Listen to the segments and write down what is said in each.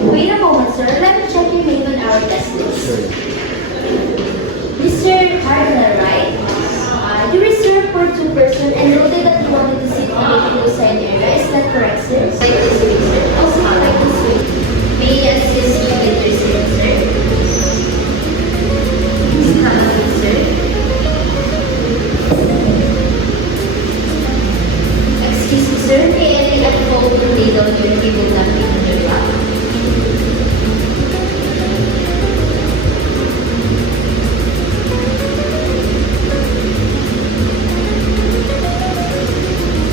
Wait a moment, sir. Let me check your name on our guest list. Sure. Mr. Cardinal, right? You reserved for 2 persons and noted that you wanted to sit on the poolside area. Is that correct, sir? Like this way, sir. Also, like this way. May I assist you with your seat, sir? Please come in, sir. Excuse me, sir. May I lay at home to lay down your table napkin on your lap?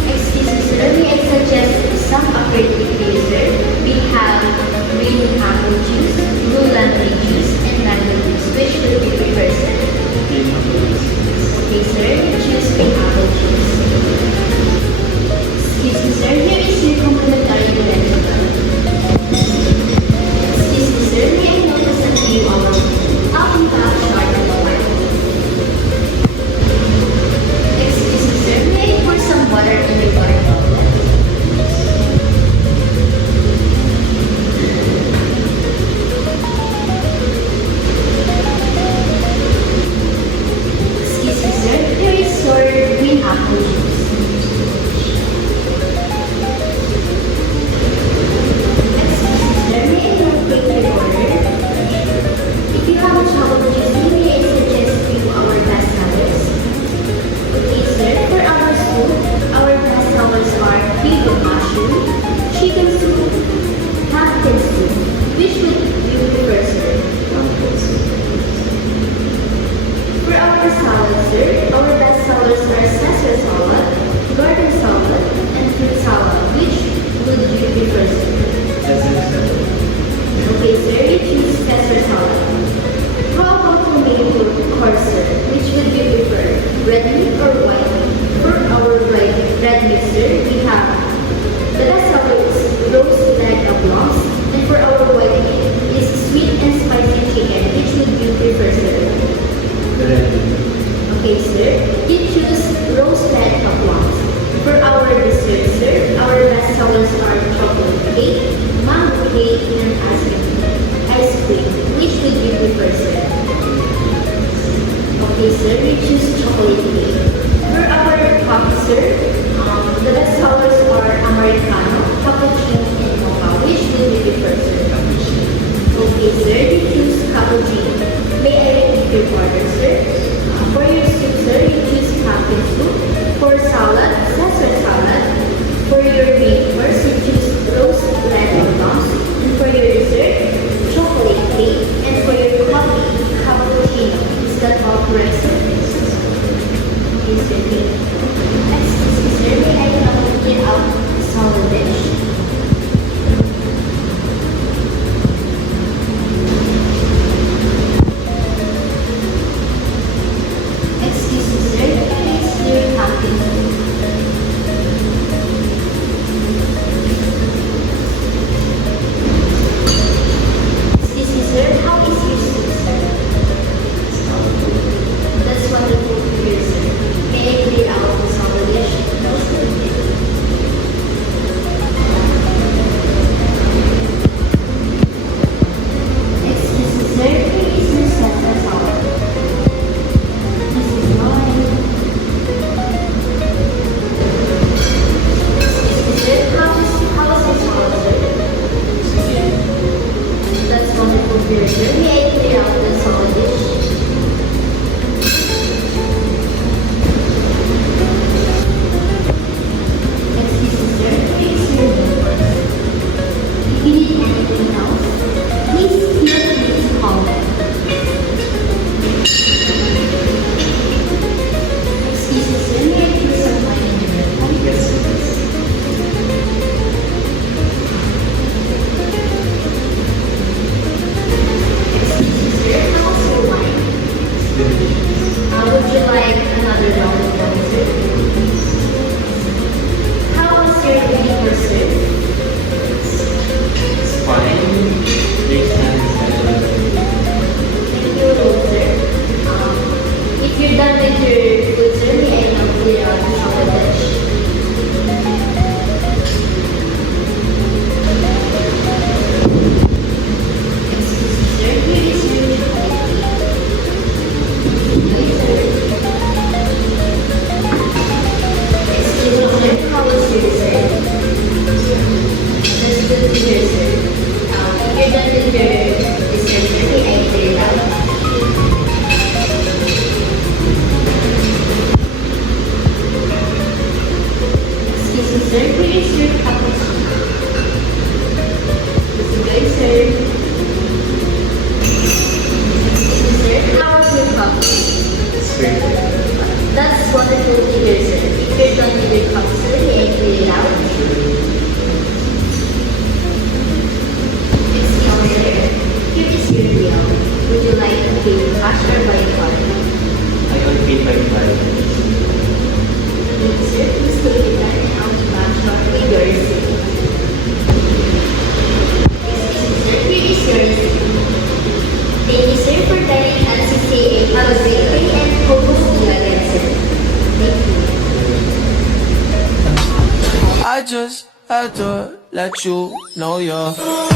Excuse me, sir. May I suggest some aperitif for you, sir? We have green apple juice, blue lemon juice, and mango juice. Which would you prefer, sir? Okay, sir. Choose green apple juice. Excuse me, sir. Here is your complimentary credential. Excuse me, sir. May I notice that you are up and back chart on the white? Excuse me, sir. May I pour some water in your water bottle? Excuse me, sir. Here is your green apple juice. Excuse me, sir. May I take your order? If you have a chocolate juice, may I suggest you our best sellers? Okay, sir. For our soup, our best sellers are beef with mushroom, chicken soup, pumpkin soup. Which would you prefer, sir? For our salad, sir, our best sellers are Caesar salad, garden salad, and fruit salad. Which would you prefer, sir? Okay, sir, you choose Caesar salad. How about tomato course, sir? Which would you prefer, red meat or white meat? For our red meat, sir, we have the best seller is roast leg of lambs, and for our white meat is sweet and spicy chicken. Which would you prefer, sir? Okay, sir. You choose roast leg of lambs. For our dessert, sir, our best sellers are chocolate cake, mango cake, and ice cream. Which would you prefer, sir? Okay, sir. We choose chocolate cake. For our coffee, sir, the best sellers are Americano, cappuccino, and mocha. Which would you prefer, sir? Okay, sir. You choose cappuccino. May I repeat your order, sir? For your soup, sir, you choose pumpkin soup. For salad, Caesar salad. For your main course, you choose roast leg of lambs. And for your dessert, chocolate cake. And for your coffee, I just had to let you know you're